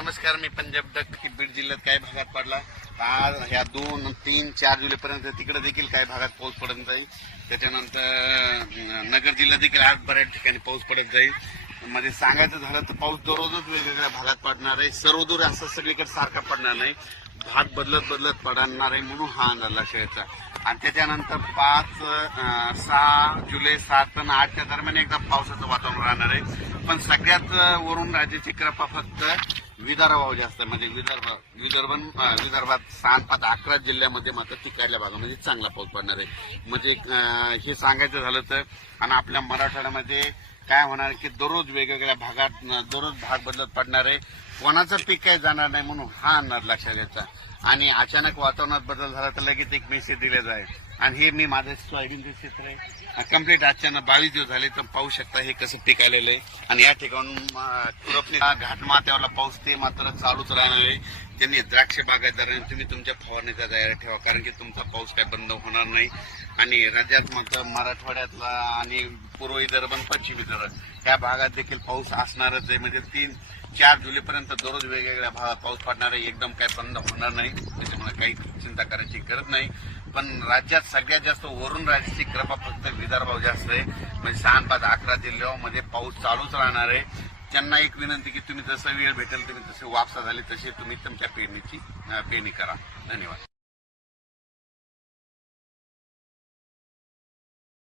नमस्कार, मी पंजाब डक की बीड जिल्ह्यात काही भागात पडला। आज ह्या 2, 3, 4 जुलैपर्यंत तिकडे देखील काही भागात पाऊस पडत जाईल। त्याच्यानंतर नगर जिल्ह्यात देखील आज बऱ्याच ठिकाणी पाऊस पडत जाईल। म्हणजे सांगायचं झालं तर पाऊस दररोजच वेगवेगळ्या भागात पडणार आहे। सर्वदूर असं सगळीकडे सारखा पडणार नाही, भाग बदलत पडणार आहे, म्हणून हा अंदाज लक्षात। आणि त्याच्यानंतर 5, 6 जुलै 7 आणि 8च्या दरम्यान एकदा पावसाचं वातावरण राहणार आहे। पण सगळ्यात वरून राज्याची कृपा फक्त विदर्भावर जास्त, म्हणजे विदर्भात 6-11 जिल्ह्यामध्ये मात्र तिकडल्या भागामध्ये चांगला पाऊस पडणार आहे। म्हणजे हे सांगायचं झालं तर आणि आपल्या मराठवाड्यामध्ये काय होणार की दररोज वेगवेगळ्या भागात दररोज भाग बदलत पडणार आहे। कोणाचं पीक काही जाणार नाही, म्हणून हा अंदाज लक्षात घ्यायचा। आणि अचानक वातावरणात बदल झाला तर लगेच एक मेसेज दिला जाईल। आणि हे मी माझं सोयाबीनचं क्षेत्र आहे, कंप्लीट अचानक 22 दिवस झाले तर पाहू शकता हे कसं पीक आलेलं आहे। आणि या ठिकाणून खुरपणी घाट माथ्यावरला पाऊस ते मात्र चालूच राहणार आहे। त्यांनी द्राक्ष बागायतदारांनी तुम्ही तुमच्या फवारणीचा तयारी ठेवा, कारण की तुमचा पाऊस काय बंद होणार नाही। आणि राज्यात मात्र मराठवाड्यातला आणि पूर्व विदर्भ आणि पश्चिम विदर्भ या भागात देखील पाऊस असणारच आहे। म्हणजे 3-4 जुलैपर्यंत दररोज वेगवेगळ्या भागात पाऊस पडणार आहे, एकदम काय बंद होणार नाही। त्याच्यामुळे काही चिंता करायची गरज नाही। पण राज्यात सगळ्यात जास्त वरून राज्याची कृपा फक्त विदर्भावर जास्त आहे। म्हणजे 6-11 जिल्ह्यामध्ये पाऊस चालूच राहणार आहे। त्यांना एक विनंती की तुम्ही जसं वेळ भेटेल तुम्ही जसे वापसा झाली तशी तुम्ही तुमच्या पेरणी करा। धन्यवाद।